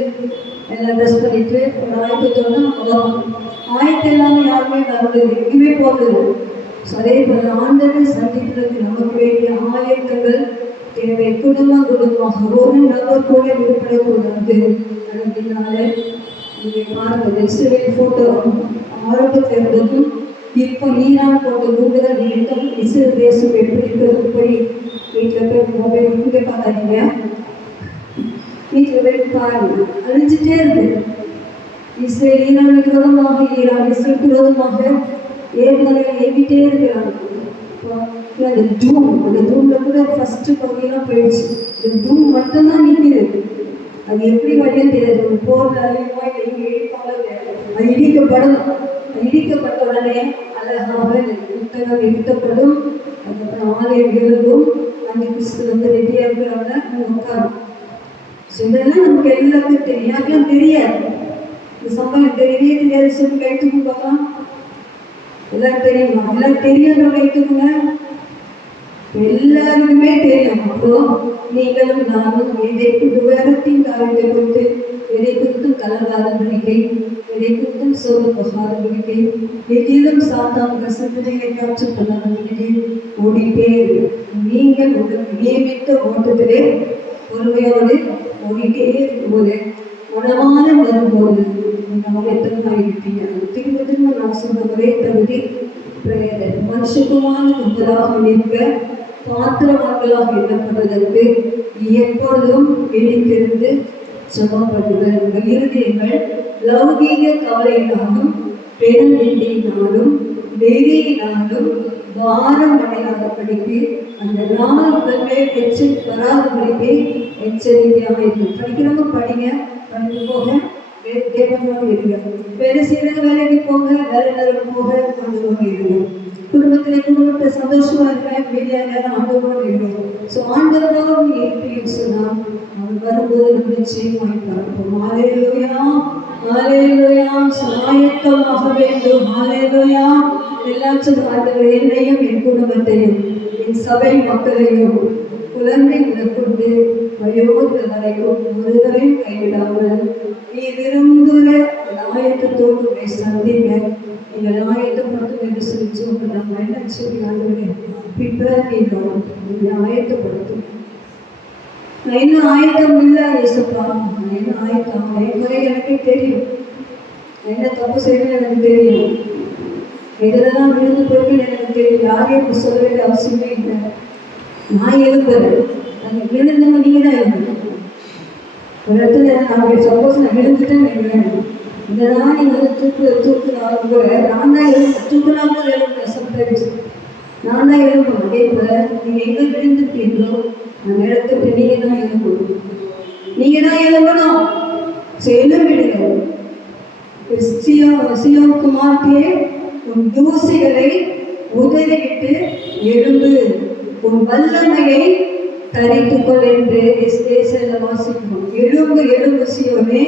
எல்லாம் ட்ரெஸ் பண்ணிட்டு ஒரு ஆயத்தத்தோடு நம்ம வரோம். ஆயத்தம் இல்லாமல் யாருமே வருது எங்கேயுமே போகிறது. ஸோ அதே போல் ஆண்டவர் சந்திக்கிறதுக்கு நமக்கு வேண்டிய ஆயத்தங்கள் தேவை. குடும்பமாக ஒரு நபர் கூட விடுபடக்கூடாது. அப்படின்னால நீங்கள் பாருங்கள், இஸ்ரவேல் ஃபோட்டோ ஆரம்பத்தில் இருந்ததும் இப்போ ஈரான் போட்ட குண்டுகள் நீட்டம் இஸ்ரேல் தேசம் எப்படி இருக்கிறது போய் வீட்டில் போய் மொபைல் இங்கே பார்க்காதீங்க, வீட்டில் போய் பாருங்க, அழிஞ்சிட்டே இருக்கு. இஸ்ரேல் ஈரானுக்கு விரோதமாக ஈரான் இஸ்ரேலுக்கு விரோதமாக ஏவுகணைகள் ஏவிட்டே இருக்கிறாங்க. அந்த தூம்ல கூட ஃபர்ஸ்ட் பகுதியெல்லாம் போயிடுச்சு. இந்த தூம் மட்டும்தான் நிற்கிது. அது எப்படி வழியும் தெரியாது. ஒரு போர் அழியுமா இல்லை இங்கே இடிப்பாலும் அது இடிக்கப்படணும். அது இடிக்கப்பட்ட உடனே அழகாக புத்தகம் நிறுத்தப்படும். அதுக்கப்புறம் ஆலயம் எழுதும். அந்த கிறிஸ்து வந்து ரெடியாக இருக்கிறாங்க, உட்காரும். இதெல்லாம் நமக்கு எல்லாருக்கும் தெரியும். யாருக்கெல்லாம் தெரியாது இந்த சம்பவம், தெரியவே தெரியாது சொல்லி கைத்துக்கு பார்க்கலாம். எல்லாம் தெரியுமா? எல்லாம் தெரியும் வைத்துக்கோங்க, எல்லாருக்குமே தெரியும். அப்போ நீங்களும் நானும் எதை உலகத்தின் காரியத்தை கொடுத்து எதை குறித்தும் கலங்காதபடிக்கை, எதை குறித்தும் சோறு போகாதபடிக்கை, எதிலும் சாத்தான் கசந்ததை காற்றுக் கொள்ளாதபடிக்கை ஓடிட்டே நீங்கள் உங்களுக்கு நியமித்த ஓட்டத்திலே பொறுமையோடு ஓடிட்டே இருக்கும்போது உணவான வரும்போது ஆயத்தமாக இருப்பீங்க. திரும்ப திரும்ப நான் சொன்ன ஒரே தகுதி மனுஷகுமான கும்பலாக நிற்க, பாத்திரவான்களாக எண்ணப்படுவதற்கு எப்பொழுதும் விழித்திருந்து ஜெபம் பண்ணுங்கள். உங்கள் இருதயங்கள் லௌகீக கவலையினாலும் பெருநிலையினாலும் வெறியினாலும் பாரம் அடையாதபடிக்கு அந்த நாள் உங்கள் மேல் வராதபடிக்கு எச்சரிக்கையாக இருக்கும். படிக்கிறவங்க படிங்க, படித்து போக தேவனோடு இருங்க. வேலை செய்யறது வேலைக்கு போங்க, வேலை நேரம் போக ஆண்டவரோடு இருங்க. குடும்பத்தை சந்தோஷமா இருக்க வெளியாக ஆண்டவரோடு இருக்கணும். ஸோ ஆண்டவரோடு இருப்பீங்கன்னு சொன்னால் அவர் வரும்போது நம்ம நிச்சயமாய் பார்ப்போம். ஹல்லேலூயா, ஹல்லேலூயா. ஆயத்தமாக வேண்டும். ஹல்லேலூயா. எல்லாச்சும் ஆண்டவர் என்னையும் என் குடும்பத்தையும் என் சபை மக்களையும் குழந்தை முதற்கொண்டு வயோதிக வரைக்கும் ஒரு தரையும் கைவிடாமல் நீ விரும்புகிற ஆயத்தத்தோடு உங்களை சந்திங்க. நீங்கள் ஆயத்தப்படுத்தும் என்று சொல்லி நம்ம என்ன சொல்லி ஆயத்தப்படுத்தும். நான் இன்னும் ஆயத்தம் இல்லை ஏசப்பா, நான் என்ன ஆயத்தம் குறை எனக்கே தெரியும், என்ன தப்பு செய்யணும்னு எனக்கு தெரியும், இதெல்லாம் விழுந்து போயிட்டு எனக்கு தெரியும். யாரையும் சொல்ல வேண்டிய அவசியமே இல்லை. நான் எழுதுறேன், அந்த விழுந்தவங்க நீங்க தான் எழுதுறேன். ஒரு இடத்துல நான் சப்போஸ் நான் எழுந்துட்டேன்னு நினைக்கிறேன், இதெல்லாம் நீங்க வந்து தூக்குனாலும் கூட நான் தான் தூக்குனாலும் எழுதுறேன். சம்டைம்ஸ் நான் தான் எழுதணும். அதே போல நீங்க எங்க விழுந்துட்டீங்களோ அந்த இடத்துக்கு நீங்க தான் எழுதணும். நீங்க தான் எழுதணும். எழுதிடுங்க. சியோன் குமார்த்தியே, உன் தூசிகளை உதறிவிட்டு எழுந்து உன் வல்லமையை தரித்துக்கொள் என்று வாசிக்கணும். எழும்பு எழும்பு சியோனே,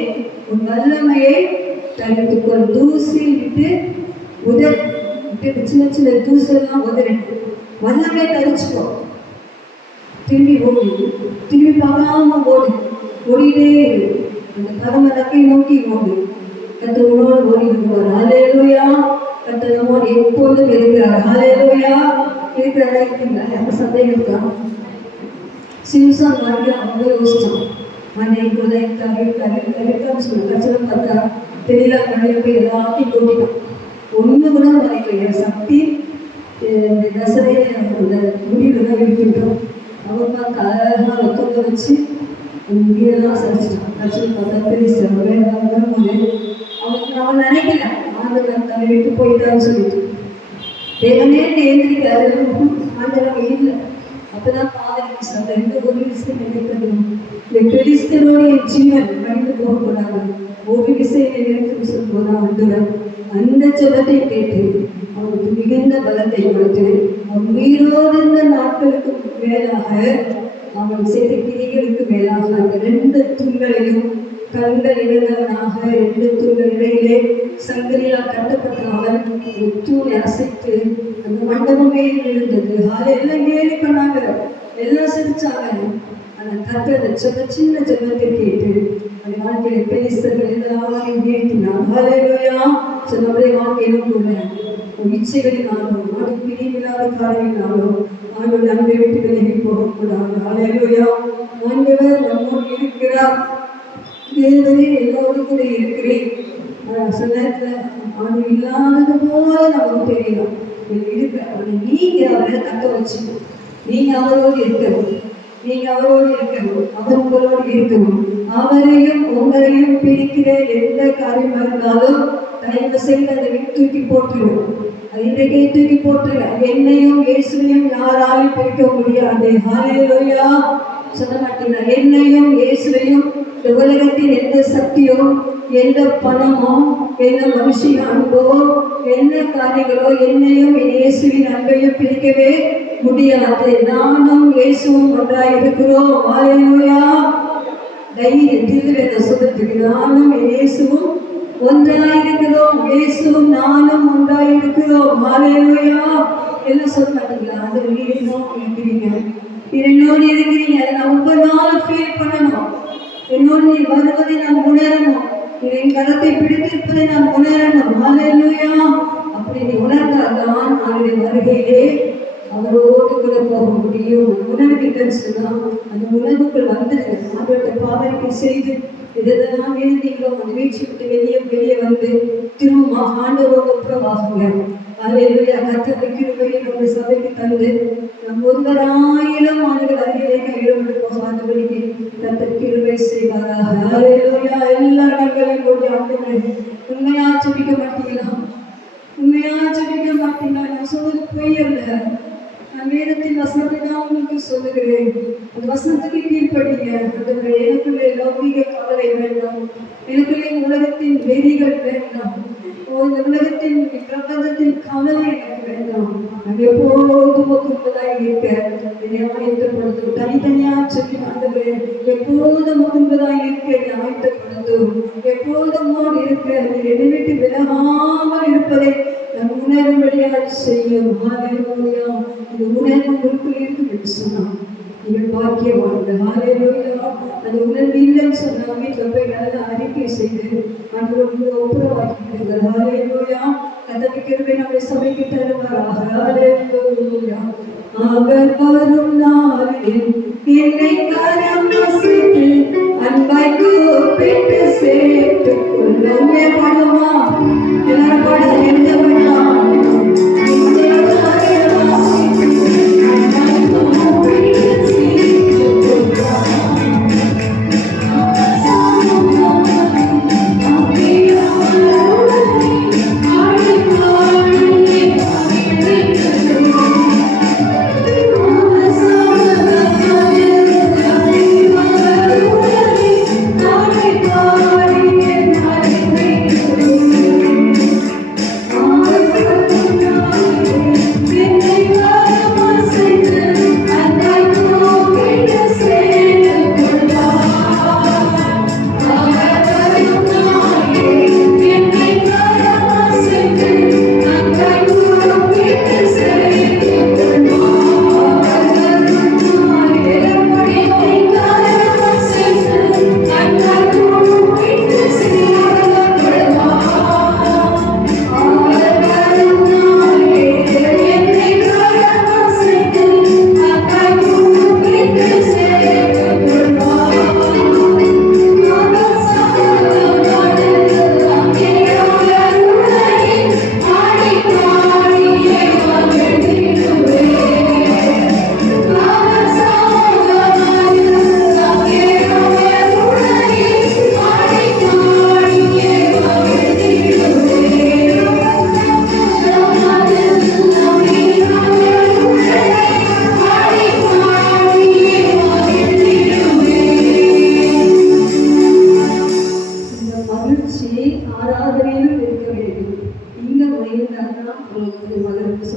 உன் வல்லமையை தரித்துக்கொள். தூசி விட்டு சின்ன சின்ன தூசெல்லாம் உதறிட்டு வல்லமையை தரிச்சுக்கோ. திரும்பி ஓடு, திரும்பி பார்க்காம ஓடு, ஓடிட்டே இரு. அந்த பரமலக்கை நோக்கி ஓடு. கர்த்தரோடு ஓடி வருவார். ஹல்லேலூயா. கர்த்தர் நம்மோடு எப்பொழுதும் இருக்கிறார். ஹல்லேலூயா. இருக்கிறதா இருக்கீங்களா? அந்த சந்தேகம் இருக்கா? சிம்சன் வாங்கி அவங்க யோசிச்சான், மண்ணை கொலை தவிர்க்கான்னு சொல்லி கட்சியில் பார்த்தா தெரியல. கடையில் போய் எல்லாத்தையும் கூட்டிட்டான். ஒன்று கூட மறைக்கலையா சக்தி தசரையை அந்த முடிவில் தான் இருக்கின்றோம். அவன் பார்த்து அழகாக ஒத்துக்க வச்சு முடியெல்லாம் சரிச்சிட்டான். கட்சியில் பார்த்தா பெரிய வேண்டாம் போது அவன் நினைக்கல ஆண்டவன் தன்னை விட்டு போயிட்டான்னு சொல்லிட்டு தேவனே எழுந்திருக்காரு. ஆண்டவன் இல்லை. அப்பதான் பாதலுக்கு சொந்த எந்த ஒரு விஷயம் நினைக்கிறதும் இந்த கிறிஸ்தனோடைய ஜீவன் மனித போகக்கூடாது. ஒரு விஷயம் நினைத்து சொல்லும்போது ஆண்டவன் அந்த ஜெபத்தை கேட்டு அவனுக்கு மிகுந்த பலத்தை கொடுத்து அவன் உயிரோடு இருந்த நாட்களுக்கு மேலாக அவன் செய்த கிரிகளுக்கு மேலாக அந்த 2 தூண்களையும் கண்கள் இழந்தவனாக 2 தூண்கள் இடையிலே சங்கிலியால் கட்டப்பட்ட அவன் ஒரு தூணை அசைத்து அந்த மண்டபமே விழுந்தது. எல்லாம் கேலி பண்ணாங்க, எல்லாம் சிரிச்சாங்க. அந்த கத்தர் சின்ன ஜெபத்தை கேட்டு அந்த வாழ்க்கையை பெரிசர்கள் எல்லாரையும் வீழ்த்தினார். ஹல்லேலூயா. நம்முடைய வாழ்க்கையிலும் கூட இச்சைகளினாலும் அது பிரிவில்லாத காரியங்களாலும் ஆண்டவர் அன்பை விட்டு விலகி போகக்கூடாது. ஹல்லேலூயா. ஆண்டவர் நம்மோடு இருக்கிறார். தேவரே எல்லோரும் கூட இருக்கிறேன். சில நேரத்தில் அவன் இல்லாதது போல நமக்கு தெரியலாம். இருக்கிற நீங்க அவரை தக்க வச்சு நீங்க அவரோடு இருக்கணும். நீங்க அவரோடு இருக்கணும், அவர் உங்களோடு இருக்கணும். அவரையும் உங்களையும் பிரிக்கிற எந்த காரியமா இருந்தாலும் தயவு செய்து அதை தூக்கி போட்டுருவோம். இன்றைக்கே தூக்கி போட்டுருங்க. என்னையும் இயேசுவையும் யாராலும் பிரிக்க முடியாது. ஹல்லேலூயா. சொல்ல மாட்டீங்களா? என்னையும் இயேசுவையும் இந்த உலகத்தின் எந்த சக்தியோ எந்த பணமோ எந்த மனுஷின் அன்போ என்ன காரியங்களோ என்னையும் என் இயேசுவின் அன்பையும் பிரிக்கவே முடியாது. நானும் இயேசுவும் ஒன்றாய் இருக்கிறோம். ஹல்லேலூயா. தைரியத்தில் சொல்றதுக்கு நானும் இயேசுவும் ஒன்றாயிருக்கிறோம். இயேசுவும் நானும் ஒன்றாயிருக்கிறோம். கொடுத்தோம். ஹalleluya. எல்லாம் சொல்ல மாட்டீங்களா? அந்த வீடுதான் இருக்கிறீங்க, என்னோடு இருக்கிறீங்க. அதை நான் ஒவ்வொரு நாள் ஃபீல் பண்ணணும். என்னோடு நீ வருவதை நான் உணரணும். என் கரத்தை பிடித்திருப்பதை நான் உணரணும். ஹalleluya. அப்படி நீ உணர்ந்தால்தான் அவருடைய வருகையிலே அவரோடு கூட போக முடியும். உணர்வுகள் சொன்னா அந்த உணர்வுக்குள் வந்துடுங்க. அவர்கிட்ட பாவனைக்கு செய்து இதெல்லாம் எழுதிங்களோ அந்த வீழ்ச்சி விட்டு வெளியே வந்து திரும்ப ஆண்டவரோட புறவாகுங்க. ஹalleluya. கர்த்தருடைய கிருபையை நம்முடைய சபைக்கு தந்து நம் ஒருவராயிரம் ஆண்டுகள் அருகிலே கைவிட்டு போகாதபடிக்கு கர்த்தர் கிருபை செய்வாராக. ஹalleluya. எல்லா இடங்களையும் கொண்டு ஆண்டவரே உண்மையா ஜெபிக்க மாட்டீங்களா? உண்மையா ஜெபிக்க மாட்டீங்களா? நான் சொல்வது பொய் அல்ல. நான் வேதத்தின் வசனத்தை தான் உங்களுக்கு சொல்லுகிறேன். அந்த வசனத்துக்கு கீழ்படிங்க. எனக்குள்ளே லௌகிக கவலை வேண்டாம், எனக்குள்ளே உலகத்தின் வெறிகள் வேண்டாம், இந்த உலகத்தின் பிரபஞ்சத்தின் கவலை எனக்கு வேண்டாம். நான் எப்போதும் முகம்பதாய் இருக்க என்னை ஆயத்தப்படுத்தும். தனித்தனியா சொல்லி ஆண்டவரே எப்போதும் முகம்பதாய் இருக்க என்னை ஆயத்தப்படுத்தும். எப்போதும் இருக்க என்னை விட்டு விலகாமல் இருப்பதை நான் உணரும்படியாக செய்யும். ஹalleluya. இந்த உணர்வு உங்களுக்குள் இருக்கும் என்று சொன்னான் நீங்கள் பாக்கியவான்கள். ஹalleluya. அந்த உணர்வு இல்லைன்னு சொன்னா வீட்டில் போய் நல்லா அறிக்கை செய்து ஆண்டவருக்கு ஒப்புரவாக்கிடுங்கள். ஹalleluya. கர்த்தருடைய கிருபை நம்முடைய சபைக்கு தருவாராக. ஹalleluya. அவர் வரும் நாளில் என்னை கரம் அசைத்து அன்பாய் கூப்பிட்டு சேர்த்துக் கொள்ளும். பாடுமா எல்லாரும் பாட எழுத வேண்டாம்.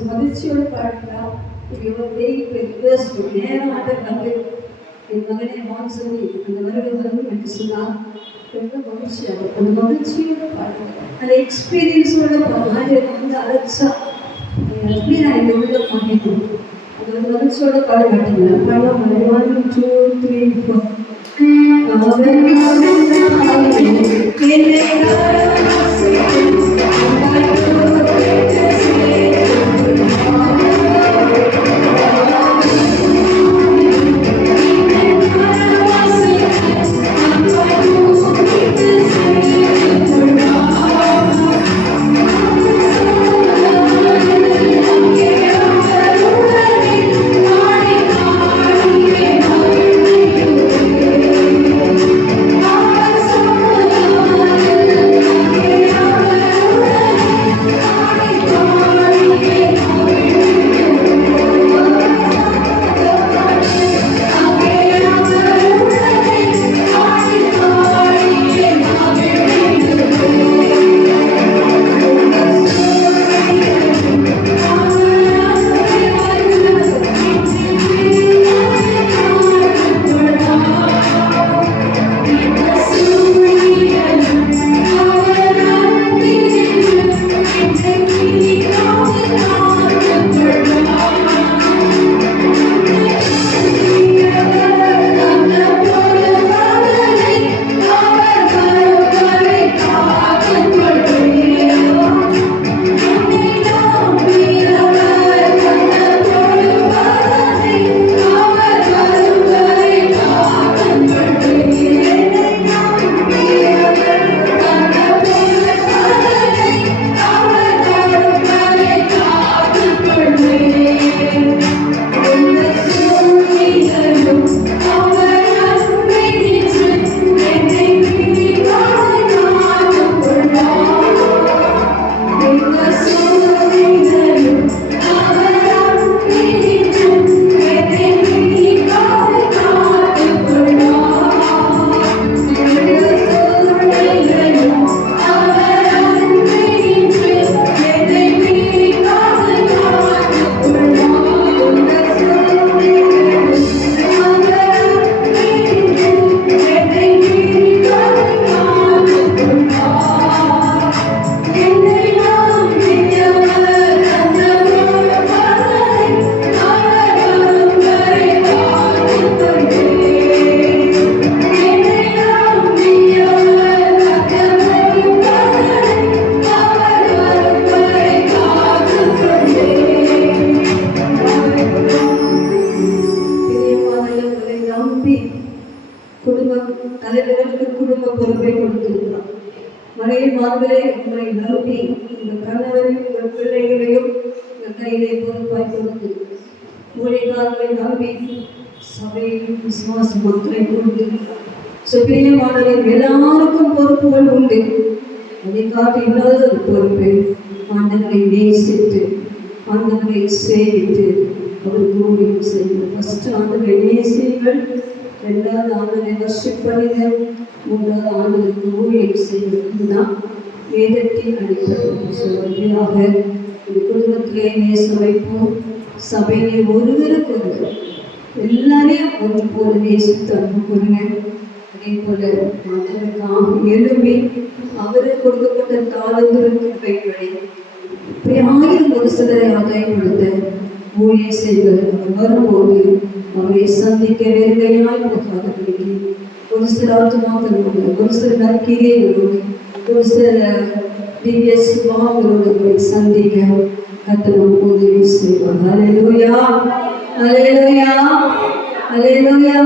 மகிழ்ச்சியோடு பாடுகிறார். நேரம் ஆண்டு என் மகனை வான் சொல்லி அந்த வருகை வரும் என்று சொன்னார். ரொம்ப மகிழ்ச்சியாக அந்த மகிழ்ச்சியோடு பாடுகிறார். அந்த எக்ஸ்பீரியன்ஸோட வந்து அழைச்சா எப்படி நான் இந்த உள்ள மாட்டேன் அந்த ஒரு மகிழ்ச்சியோட பாட மாட்டேங்களா? பாடலாம் 1 2 3 4 Hallelujah. ஆண்டவரே உங்களை நம்பி உங்கள் கணவரையும் உங்கள் பிள்ளைகளையும் உங்கள் கையிலே பொறுப்பாய் கொடுத்து ஊழியக்காரர்களை நம்பி சபையில் விசுவாச மக்களை கொண்டு சுப்பிரியமானவர்கள் எல்லாருக்கும் பொறுப்புகள் உண்டு. அதை காட்டி இல்லாத ஒரு பொறுப்பை ஆண்டவரை நேசித்து ஆண்டவரை சேவித்து அவருக்கு ஊழியம் செய்யும். ஃபஸ்ட்டு ஆண்டவரை நேசியுங்கள், ரெண்டாவது ஆண்டவரை வர்ஷிப் பண்ணுங்க, மூன்றாவது ஆண்டவருக்கு ஊழியம் செய்வதுதான் வேதத்தின் அடிப்படை. சொல்லியாக இந்த குடும்பத்திலே நேசம் வைப்போம். சபையிலே ஒருவருக்கு ஒருவர் எல்லாரையும் ஒன்று போல நேசித்து அன்பு கூறுங்க. அதே போல ஆண்டவருக்காக எழும்பி அவருக்கு கொடுக்கப்பட்ட தாளந்திற்கு கைப்படி இப்படி 1000 ஒரு சிலரை ஆதாயப்படுத்த ஊழிய செய்வது. அவர் வரும்போது அவரை சந்திக்க வெறுமையாய் போகாதபடிக்கு ஒரு சில ஆத்மாக்களோடு, ஒரு சில நற்கிரியர்களோடு, ஒரு சில திவ்ய சுபாவங்களோடு சந்திக்க கர்த்தர் உதவி செய்வார். அல்லேலூயா, அல்லேலூயா, அல்லேலூயா.